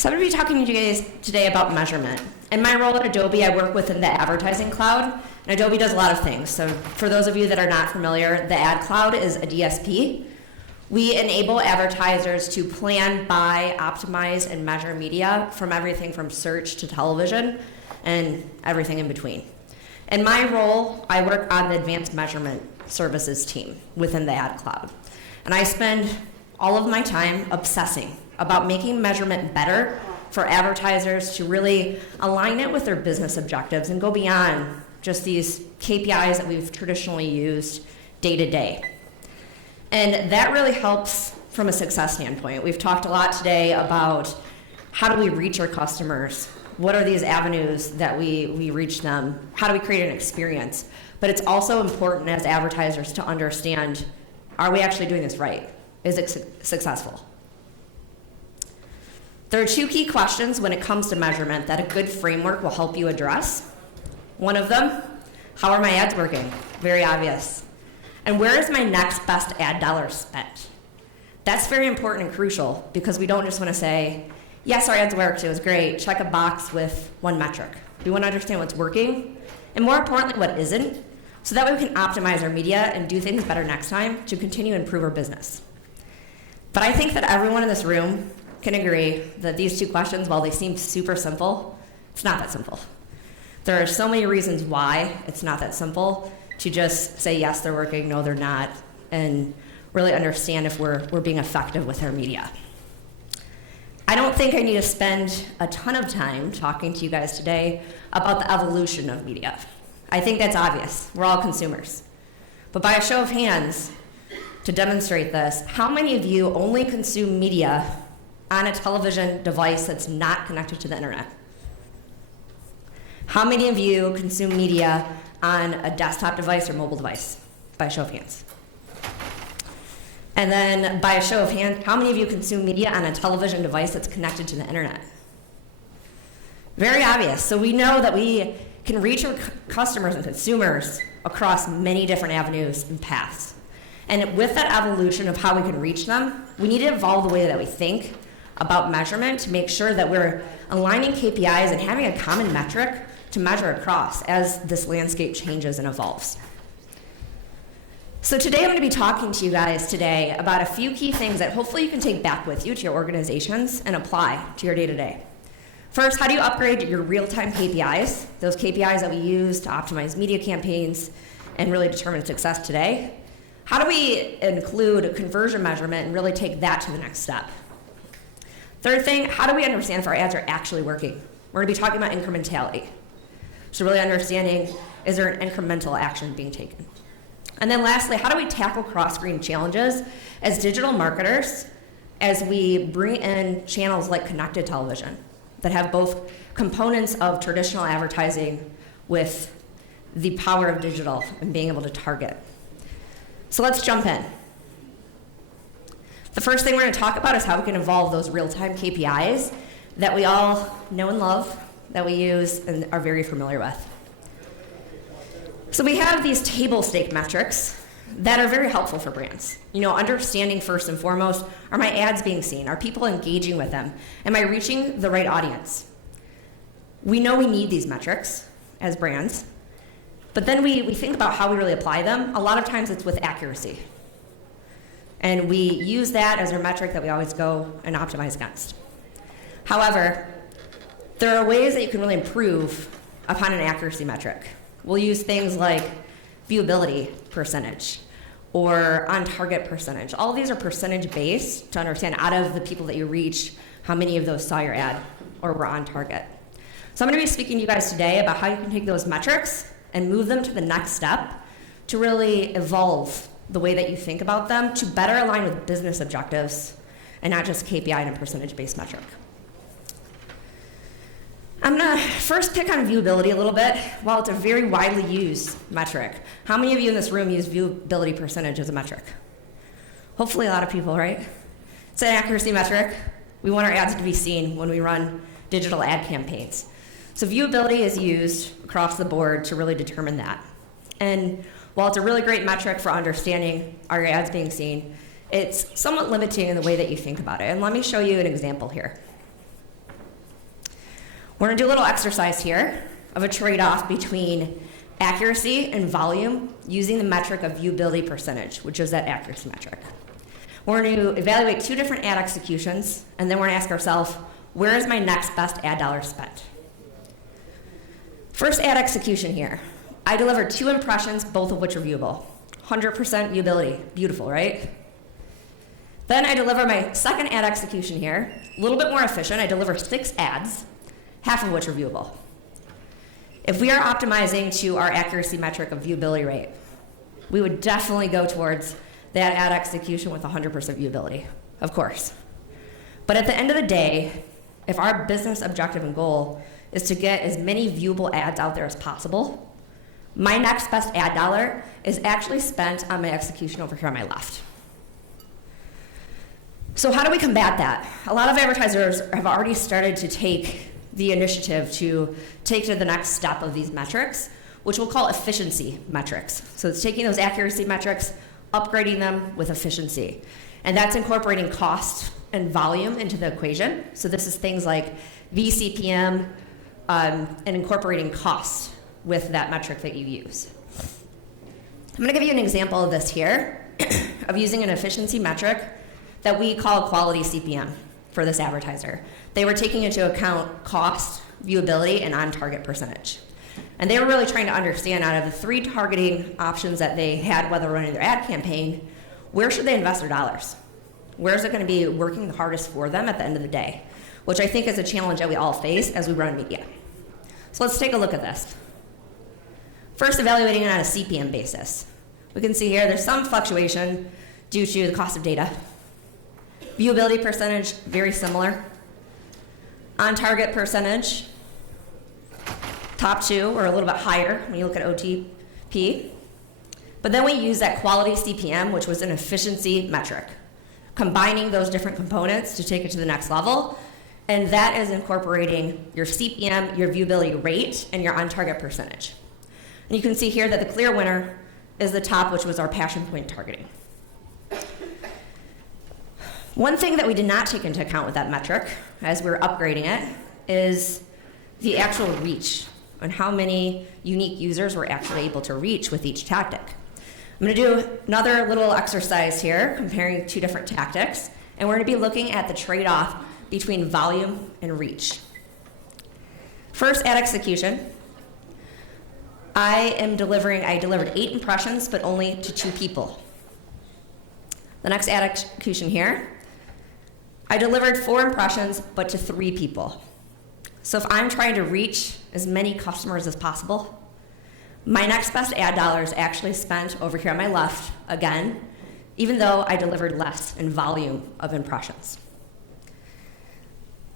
So I'm going to be talking to you guys today about measurement. In my role at Adobe, I work within the advertising cloud, and Adobe does a lot of things. So for those of you that are not familiar, the ad cloud is a DSP. We enable advertisers to plan, buy, optimize, and measure media from everything from search to television and everything in between. In my role, I work on the advanced measurement services team within the ad cloud. And I spend all of my time obsessing about making measurement better for advertisers to really align it with their business objectives and go beyond just these KPIs that we've traditionally used day to day. And that really helps from a success standpoint. We've talked a lot today about how do we reach our customers? What are these avenues that we reach them? How do we create an experience? But it's also important as advertisers to understand, are we actually doing this right? Is it successful? There are two key questions when it comes to measurement that a good framework will help you address. One of them, how are my ads working? Very obvious. And where is my next best ad dollar spent? That's very important and crucial because we don't just want to say, yes, our ads worked, it was great, check a box with one metric. We want to understand what's working, and more importantly, what isn't, so that way we can optimize our media and do things better next time to continue to improve our business. But I think that everyone in this room can agree that these two questions, while they seem super simple, it's not that simple. There are so many reasons why it's not that simple to just say, yes, they're working, no, they're not, and really understand if we're being effective with our media. I don't think I need to spend a ton of time talking to you guys today about the evolution of media. I think that's obvious. We're all consumers. But by a show of hands, to demonstrate this, how many of you only consume media on a television device that's not connected to the internet? How many of you consume media on a desktop device or mobile device? By a show of hands. And then by a show of hands, how many of you consume media on a television device that's connected to the internet? Very obvious. So we know that we can reach our customers and consumers across many different avenues and paths. And with that evolution of how we can reach them, we need to evolve the way that we think about measurement to make sure that we're aligning KPIs and having a common metric to measure across as this landscape changes and evolves. So today I'm going to be talking to you guys today about a few key things that hopefully you can take back with you to your organizations and apply to your day-to-day. First, how do you upgrade your real-time KPIs, those KPIs that we use to optimize media campaigns and really determine success today? How do we include a conversion measurement and really take that to the next step? Third thing, how do we understand if our ads are actually working? We're going to be talking about incrementality. So really understanding, is there an incremental action being taken? And then lastly, how do we tackle cross-screen challenges as digital marketers as we bring in channels like connected television that have both components of traditional advertising with the power of digital and being able to target? So let's jump in. The first thing we're going to talk about is how we can evolve those real-time KPIs that we all know and love, that we use and are very familiar with. So we have these table stake metrics that are very helpful for brands. You know, understanding first and foremost, are my ads being seen? Are people engaging with them? Am I reaching the right audience? We know we need these metrics as brands, but then we think about how we really apply them. A lot of times it's with accuracy. And we use that as our metric that we always go and optimize against. However, there are ways that you can really improve upon an accuracy metric. We'll use things like viewability percentage or on-target percentage. All of these are percentage-based to understand out of the people that you reach, how many of those saw your ad or were on target. So I'm going to be speaking to you guys today about how you can take those metrics and move them to the next step to really evolve the way that you think about them to better align with business objectives and not just KPI and a percentage-based metric. I'm going to first pick on viewability a little bit. While it's a very widely used metric, how many of you in this room use viewability percentage as a metric? Hopefully a lot of people, right? It's an accuracy metric. We want our ads to be seen when we run digital ad campaigns. So viewability is used across the board to really determine that. And while it's a really great metric for understanding are your ads being seen, it's somewhat limiting in the way that you think about it. And let me show you an example here. We're gonna do a little exercise here of a trade-off between accuracy and volume using the metric of viewability percentage, which is that accuracy metric. We're going to evaluate 2 different ad executions, and then we're going to ask ourselves, where is my next best ad dollar spent? First ad execution here. I delivered 2 impressions, both of which are viewable. 100% viewability, beautiful, right? Then I deliver my second ad execution here, a little bit more efficient. I deliver 6 ads, half of which are viewable. If we are optimizing to our accuracy metric of viewability rate, we would definitely go towards that ad execution with 100% viewability, of course. But at the end of the day, if our business objective and goal is to get as many viewable ads out there as possible, my next best ad dollar is actually spent on my execution over here on my left. So how do we combat that? A lot of advertisers have already started to take the initiative to take to the next step of these metrics, which we'll call efficiency metrics. So it's taking those accuracy metrics, upgrading them with efficiency. And that's incorporating cost and volume into the equation. So this is things like VCPM and incorporating cost with that metric that you use. I'm gonna give you an example of this here, of using an efficiency metric that we call quality CPM for this advertiser. They were taking into account cost, viewability, and on-target percentage. And they were really trying to understand, out of the 3 targeting options that they had while they're running their ad campaign, where should they invest their dollars? Where is it going to be working the hardest for them at the end of the day? Which I think is a challenge that we all face as we run media. So let's take a look at this. First, evaluating it on a CPM basis. We can see here there's some fluctuation due to the cost of data. Viewability percentage, very similar. On-target percentage, top 2 are a little bit higher when you look at OTP. But then we use that quality CPM, which was an efficiency metric, combining those different components to take it to the next level. And that is incorporating your CPM, your viewability rate, and your on-target percentage. And you can see here that the clear winner is the top, which was our passion point targeting. One thing that we did not take into account with that metric as we were upgrading it is the actual reach and how many unique users we're actually able to reach with each tactic. I'm going to do another little exercise here comparing 2 different tactics, and we're going to be looking at the trade-off between volume and reach. First, ad execution. I delivered 8 impressions, but only to 2 people. The next ad execution here, I delivered 4 impressions, but to 3 people. So if I'm trying to reach as many customers as possible, my next best ad dollar is actually spent over here on my left again, even though I delivered less in volume of impressions.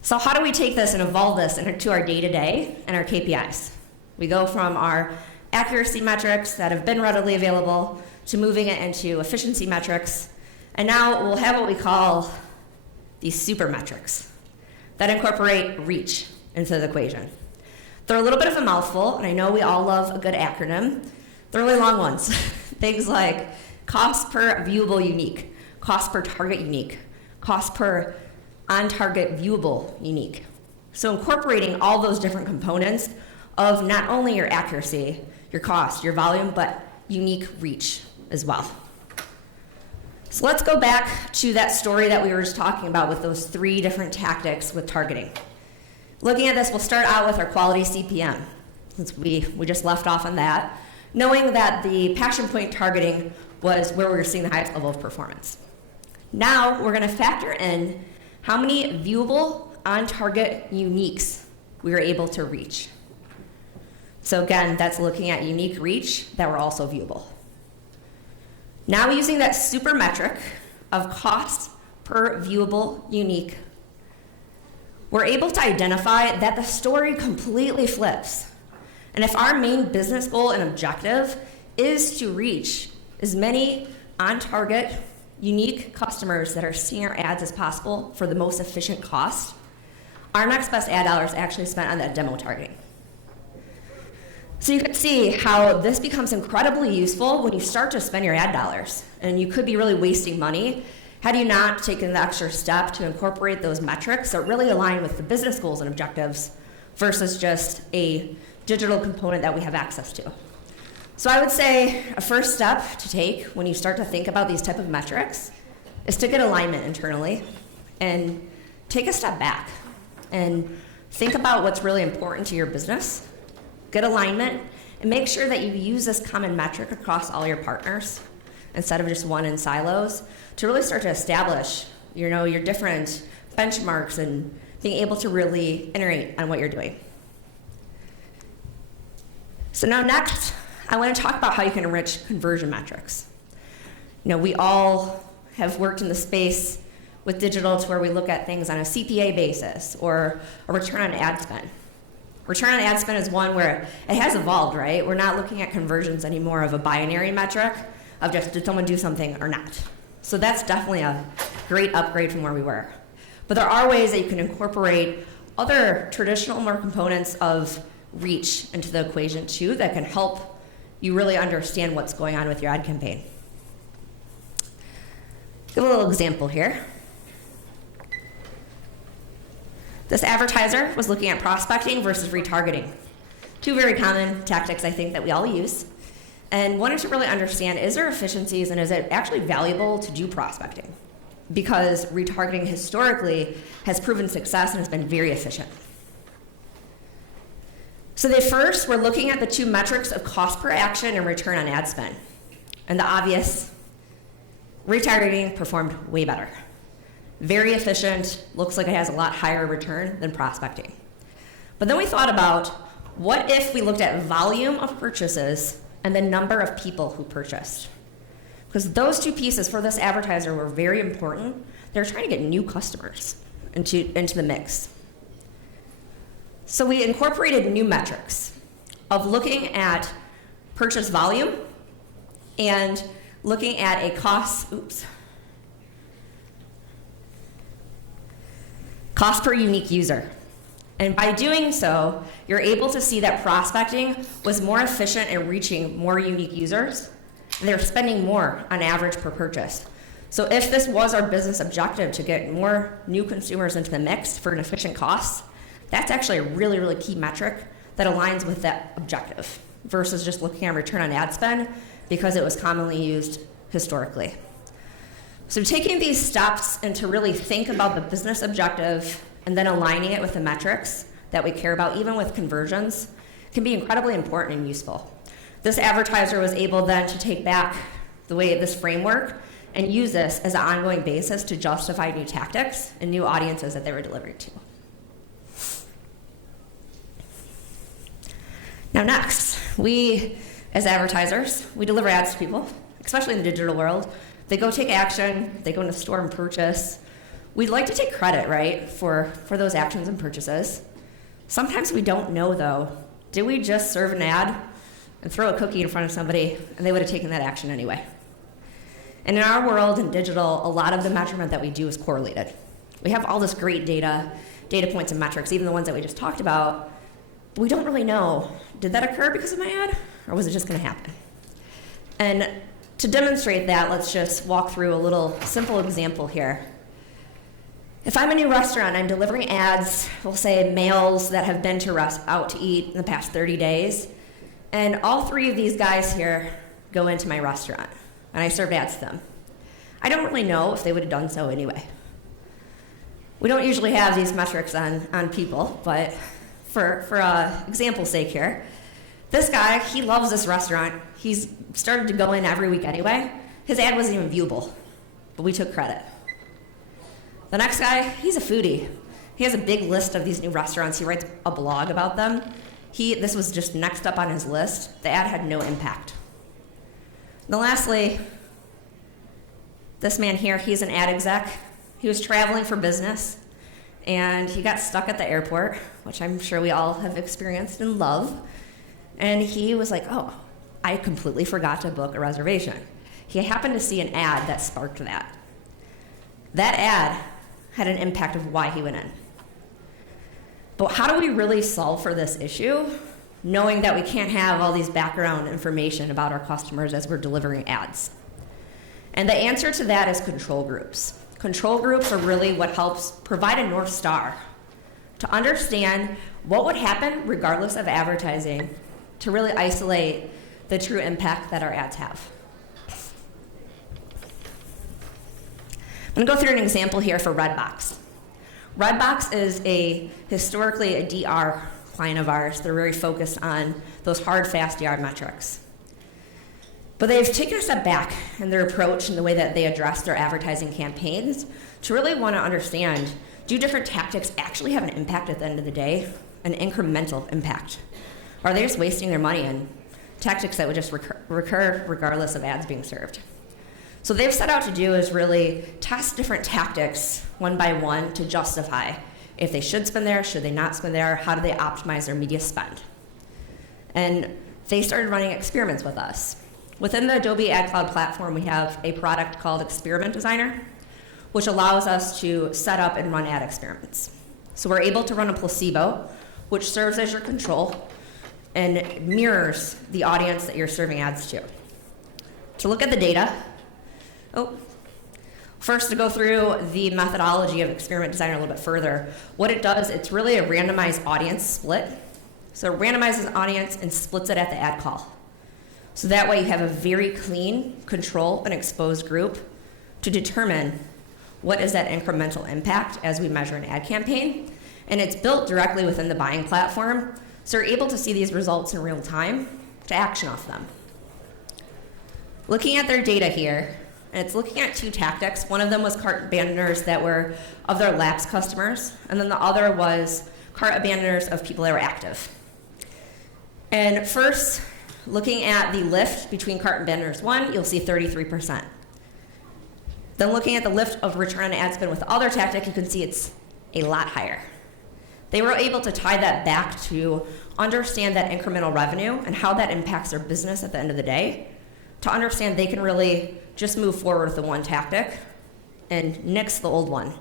So how do we take this and evolve this into our day-to-day and our KPIs? We go from our accuracy metrics that have been readily available to moving it into efficiency metrics, and now we'll have what we call these super metrics that incorporate reach into the equation. They're a little bit of a mouthful, and I know we all love a good acronym. They're really long ones. Things like cost per viewable unique, cost per target unique, cost per on-target viewable unique. So incorporating all those different components of not only your accuracy, your cost, your volume, but unique reach as well. So let's go back to that story that we were just talking about with those 3 different tactics with targeting. Looking at this, we'll start out with our quality CPM, since we just left off on that, knowing that the passion point targeting was where we were seeing the highest level of performance. Now we're going to factor in how many viewable on-target uniques we were able to reach. So again, that's looking at unique reach that were also viewable. Now using that super metric of cost per viewable unique, we're able to identify that the story completely flips. And if our main business goal and objective is to reach as many on-target, unique customers that are seeing our ads as possible for the most efficient cost, our next best ad dollar is actually spent on that demo targeting. So you can see how this becomes incredibly useful when you start to spend your ad dollars, and you could be really wasting money had you not taken the extra step to incorporate those metrics that really align with the business goals and objectives versus just a digital component that we have access to. So I would say a first step to take when you start to think about these type of metrics is to get alignment internally and take a step back and think about what's really important to your business, get alignment, and make sure that you use this common metric across all your partners instead of just one in silos to really start to establish, your different benchmarks and being able to really iterate on what you're doing. So now next, I want to talk about how you can enrich conversion metrics. We all have worked in the space with digital to where we look at things on a CPA basis or a return on ad spend. Return on ad spend is one where it has evolved, right? We're not looking at conversions anymore of a binary metric of just did someone do something or not. So that's definitely a great upgrade from where we were. But there are ways that you can incorporate other traditional more components of reach into the equation too that can help you really understand what's going on with your ad campaign. Give a little example here. This advertiser was looking at prospecting versus retargeting. Two very common tactics I think that we all use. And wanted to really understand, is there efficiencies and is it actually valuable to do prospecting? Because retargeting historically has proven success and has been very efficient. So they first were looking at the two metrics of cost per action and return on ad spend. And the obvious, retargeting performed way better. Very efficient, looks like it has a lot higher return than prospecting. But then we thought about, what if we looked at volume of purchases and the number of people who purchased? Because those two pieces for this advertiser were very important. They're trying to get new customers into the mix. So we incorporated new metrics of looking at purchase volume and looking at a cost per unique user. And by doing so, you're able to see that prospecting was more efficient in reaching more unique users, and they're spending more on average per purchase. So if this was our business objective to get more new consumers into the mix for an efficient cost, that's actually a really, really key metric that aligns with that objective versus just looking at return on ad spend because it was commonly used historically. So taking these steps and to really think about the business objective and then aligning it with the metrics that we care about, even with conversions, can be incredibly important and useful. This advertiser was able then to take back the way of this framework and use this as an ongoing basis to justify new tactics and new audiences that they were delivering to. Now next, we, as advertisers, we deliver ads to people, especially in the digital world. They go take action, they go in the store and purchase. We'd like to take credit, right, for those actions and purchases. Sometimes we don't know, though. Did we just serve an ad and throw a cookie in front of somebody, and they would have taken that action anyway? And in our world, in digital, a lot of the measurement that we do is correlated. We have all this great data points and metrics, even the ones that we just talked about, but we don't really know, did that occur because of my ad, or was it just going to happen? And to demonstrate that, let's just walk through a little simple example here. If I'm a new restaurant, I'm delivering ads, we'll say males that have been out to eat in the past 30 days, and all three of these guys here go into my restaurant, and I serve ads to them. I don't really know if they would have done so anyway. We don't usually have these metrics on people, but for example's sake here, this guy, he loves this restaurant. He's started to go in every week anyway. His ad wasn't even viewable, but we took credit. The next guy, he's a foodie. He has a big list of these new restaurants. He writes a blog about them. This was just next up on his list. The ad had no impact. Then lastly, this man here, he's an ad exec. He was traveling for business, and he got stuck at the airport, which I'm sure we all have experienced and love. And he was like, oh, I completely forgot to book a reservation. He happened to see an ad that sparked that. That ad had an impact of why he went in. But how do we really solve for this issue, knowing that we can't have all these background information about our customers as we're delivering ads? And the answer to that is control groups. Control groups are really what helps provide a North Star to understand what would happen regardless of advertising, to really isolate the true impact that our ads have. I'm going to go through an example here for Redbox. Redbox is historically a DR client of ours. They're very focused on those hard, fast yard metrics. But they've taken a step back in their approach and the way that they address their advertising campaigns to really want to understand, do different tactics actually have an impact at the end of the day, an incremental impact? Or are they just wasting their money on tactics that would just recur regardless of ads being served? So they've set out to do is really test different tactics one by one to justify if they should spend there, should they not spend there, how do they optimize their media spend. And they started running experiments with us. Within the Adobe Ad Cloud platform, we have a product called Experiment Designer, which allows us to set up and run ad experiments. So we're able to run a placebo, which serves as your control and mirrors the audience that you're serving ads to. To look at the data, first to go through the methodology of Experiment Designer a little bit further, what it does, it's really a randomized audience split. So it randomizes an audience and splits it at the ad call. So that way you have a very clean control and exposed group to determine what is that incremental impact as we measure an ad campaign. And it's built directly within the buying platform, so you're able to see these results in real time to action off them. Looking at their data here, and it's looking at two tactics. One of them was cart abandoners that were of their lapsed customers, and then the other was cart abandoners of people that were active. And first, looking at the lift between cart abandoners 1, you'll see 33%. Then looking at the lift of return on ad spend with the other tactic, you can see it's a lot higher. They were able to tie that back to understand that incremental revenue and how that impacts their business at the end of the day, to understand they can really just move forward with the one tactic and nix the old one.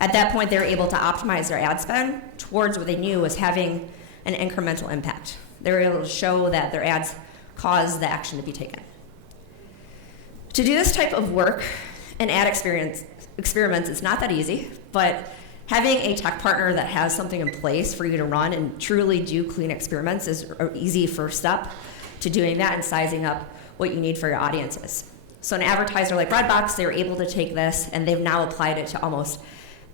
At that point, they were able to optimize their ad spend towards what they knew was having an incremental impact. They were able to show that their ads caused the action to be taken. To do this type of work and ad experiments, it's not that easy, but having a tech partner that has something in place for you to run and truly do clean experiments is an easy first step to doing that and sizing up what you need for your audiences. So an advertiser like Redbox, they were able to take this and they've now applied it to almost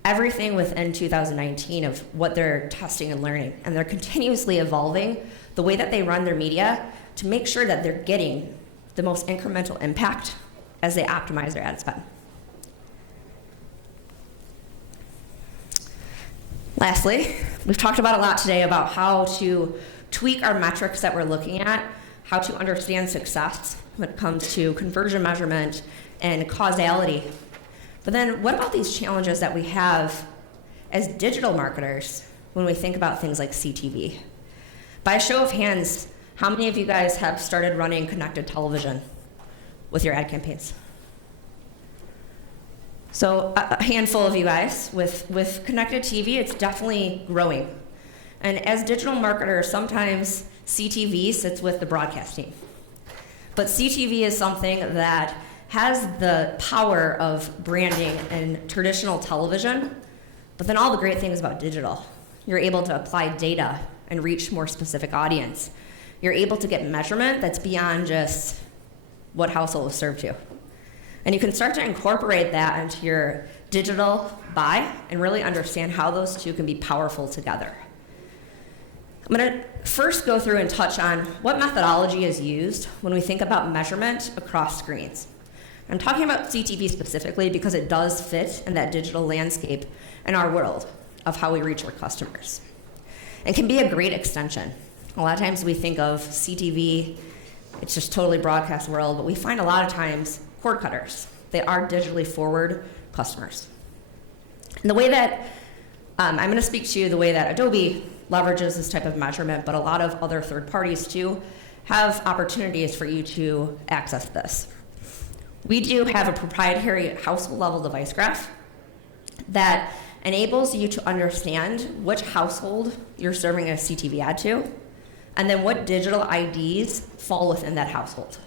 everything within 2019 of what they're testing and learning. And they're continuously evolving the way that they run their media to make sure that they're getting the most incremental impact as they optimize their ad spend. Lastly, we've talked about a lot today about how to tweak our metrics that we're looking at, how to understand success when it comes to conversion measurement and causality. But then what about these challenges that we have as digital marketers when we think about things like CTV? By a show of hands, how many of you guys have started running connected television with your ad campaigns? So a handful of you guys. With connected TV, it's definitely growing. And as digital marketers, sometimes CTV sits with the broadcast team. But CTV is something that has the power of branding in traditional television, but then all the great things about digital. You're able to apply data and reach more specific audience. You're able to get measurement that's beyond just what household was served to. And you can start to incorporate that into your digital buy and really understand how those two can be powerful together. I'm going to first go through and touch on what methodology is used when we think about measurement across screens. I'm talking about CTV specifically because it does fit in that digital landscape in our world of how we reach our customers. It can be a great extension. A lot of times we think of CTV, it's just totally broadcast world, but we find a lot of times cord cutters. They are digitally forward customers. And the way that, I'm going to speak to the way that Adobe leverages this type of measurement, but a lot of other third parties too have opportunities for you to access this. We do have a proprietary household level device graph that enables you to understand which household you're serving a CTV ad to, and then what digital IDs fall within that household.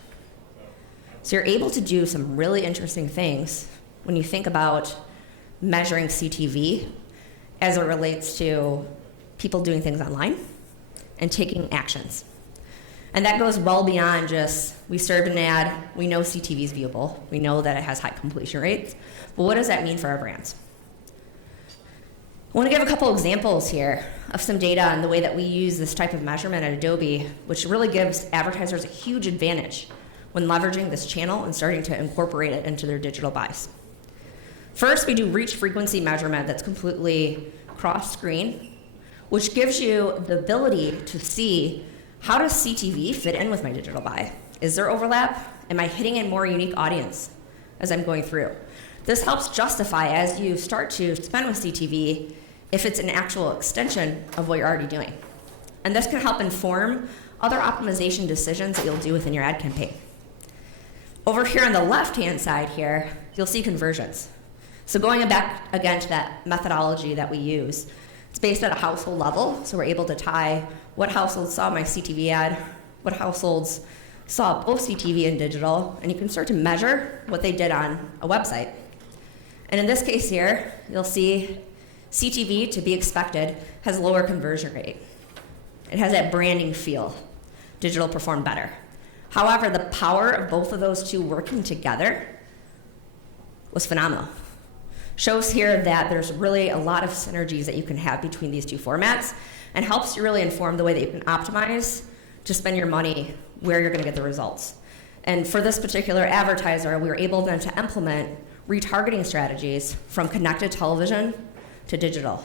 So you're able to do some really interesting things when you think about measuring CTV as it relates to people doing things online and taking actions. And that goes well beyond just, we served an ad, we know CTV is viewable, we know that it has high completion rates, but what does that mean for our brands? I want to give a couple examples here of some data on the way that we use this type of measurement at Adobe, which really gives advertisers a huge advantage when leveraging this channel and starting to incorporate it into their digital buys. First, we do reach frequency measurement that's completely cross-screen, which gives you the ability to see, how does CTV fit in with my digital buy? Is there overlap? Am I hitting a more unique audience as I'm going through? This helps justify, as you start to spend with CTV, if it's an actual extension of what you're already doing. And this can help inform other optimization decisions that you'll do within your ad campaign. Over here on the left-hand side here, you'll see conversions. So going back again to that methodology that we use, it's based at a household level, so we're able to tie what households saw my CTV ad, what households saw both CTV and digital, and you can start to measure what they did on a website. And in this case here, you'll see CTV, to be expected, has lower conversion rate. It has that branding feel. Digital performed better. However, the power of both of those two working together was phenomenal. Shows here that there's really a lot of synergies that you can have between these two formats, and helps you really inform the way that you can optimize to spend your money where you're going to get the results. And for this particular advertiser, we were able then to implement retargeting strategies from connected television to digital.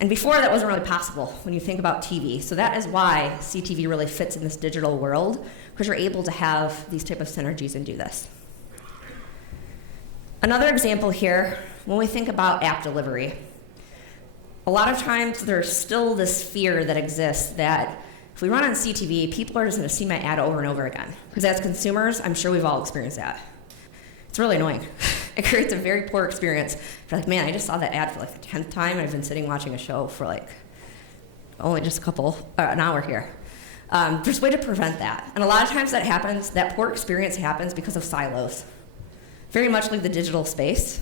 And before, that wasn't really possible when you think about TV. So that is why CTV really fits in this digital world, because you're able to have these type of synergies and do this. Another example here, when we think about app delivery, a lot of times there's still this fear that exists that if we run on CTV, people are just going to see my ad over and over again. Because as consumers, I'm sure we've all experienced that. It's really annoying. It creates a very poor experience. You're like, man, I just saw that ad for like the 10th time, and I've been sitting watching a show for like only just an hour here. There's a way to prevent that. And a lot of times that happens, that poor experience happens because of silos. Very much like the digital space.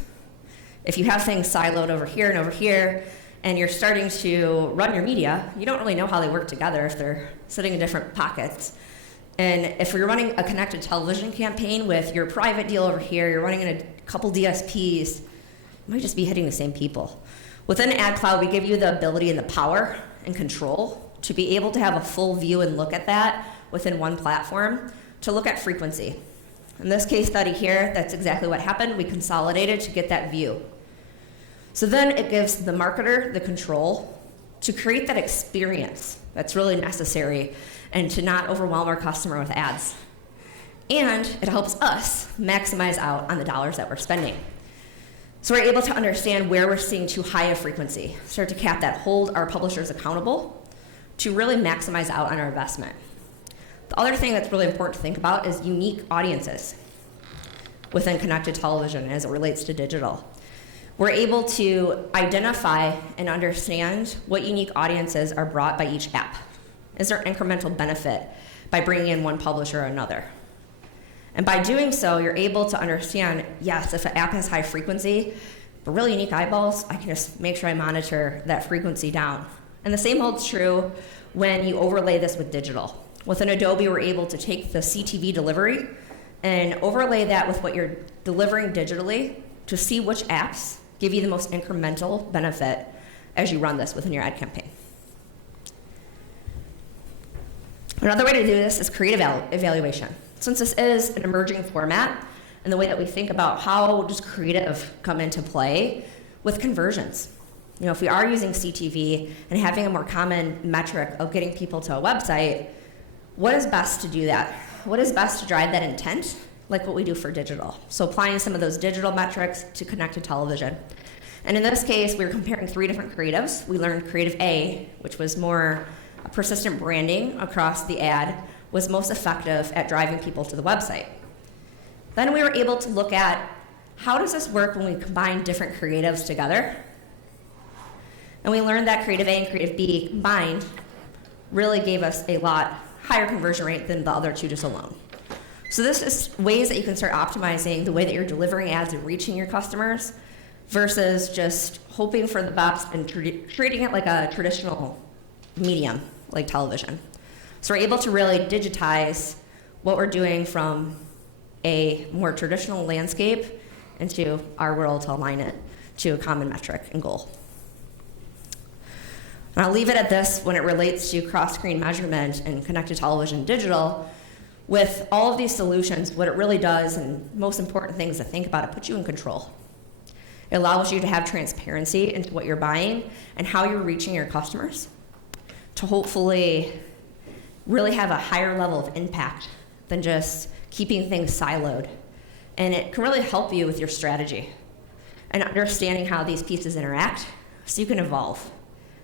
If you have things siloed over here, and you're starting to run your media, you don't really know how they work together if they're sitting in different pockets. And if you're running a connected television campaign with your private deal over here, you're running in a couple DSPs, you might just be hitting the same people. Within Ad Cloud, we give you the ability and the power and control to be able to have a full view and look at that within one platform to look at frequency. In this case study here, that's exactly what happened. We consolidated to get that view. So then it gives the marketer the control to create that experience that's really necessary and to not overwhelm our customer with ads. And it helps us maximize out on the dollars that we're spending. So we're able to understand where we're seeing too high a frequency, start to cap that, hold our publishers accountable to really maximize out on our investment. The other thing that's really important to think about is unique audiences within connected television as it relates to digital. We're able to identify and understand what unique audiences are brought by each app. Is there incremental benefit by bringing in one publisher or another? And by doing so, you're able to understand, yes, if an app has high frequency, but really unique eyeballs, I can just make sure I monitor that frequency down. And the same holds true when you overlay this with digital. Within Adobe, we're able to take the CTV delivery and overlay that with what you're delivering digitally to see which apps give you the most incremental benefit as you run this within your ad campaign. Another way to do this is creative evaluation. Since this is an emerging format, and the way that we think about how does creative come into play with conversions. You know, if we are using CTV and having a more common metric of getting people to a website, what is best to do that? What is best to drive that intent, like what we do for digital? So applying some of those digital metrics to connected television. And in this case, we were comparing 3 different creatives. We learned creative A, which was more persistent branding across the ad, was most effective at driving people to the website. Then we were able to look at how does this work when we combine different creatives together? And we learned that creative A and creative B combined really gave us a lot higher conversion rate than the other 2 just alone. So this is ways that you can start optimizing the way that you're delivering ads and reaching your customers versus just hoping for the best and treating it like a traditional medium, like television. So we're able to really digitize what we're doing from a more traditional landscape into our world to align it to a common metric and goal. And I'll leave it at this when it relates to cross-screen measurement and connected television digital. With all of these solutions, what it really does, and most important things to think about, it puts you in control. It allows you to have transparency into what you're buying and how you're reaching your customers to hopefully really have a higher level of impact than just keeping things siloed. And it can really help you with your strategy and understanding how these pieces interact so you can evolve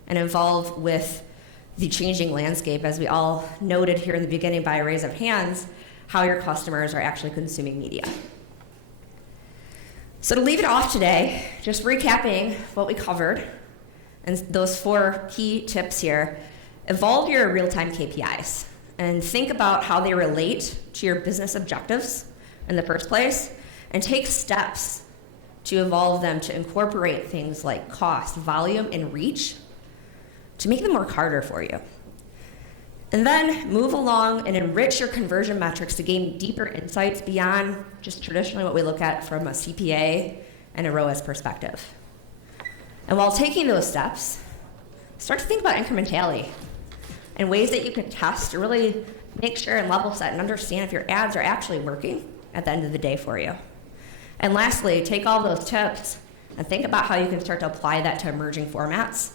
and evolve with the changing landscape, as we all noted here in the beginning by a raise of hands, how your customers are actually consuming media. So to leave it off today, just recapping what we covered, and those 4 key tips here, evolve your real-time KPIs and think about how they relate to your business objectives in the first place, and take steps to evolve them to incorporate things like cost, volume, and reach to make them work harder for you. And then move along and enrich your conversion metrics to gain deeper insights beyond just traditionally what we look at from a CPA and a ROAS perspective. And while taking those steps, start to think about incrementality and ways that you can test to really make sure and level set and understand if your ads are actually working at the end of the day for you. And lastly, take all those tips and think about how you can start to apply that to emerging formats.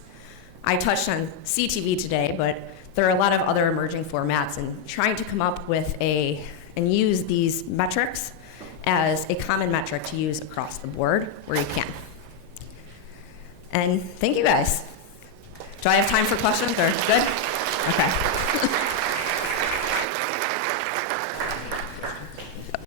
I touched on CTV today, but there are a lot of other emerging formats, and trying to come up with and use these metrics as a common metric to use across the board where you can. And thank you guys. Do I have time for questions or good? Okay.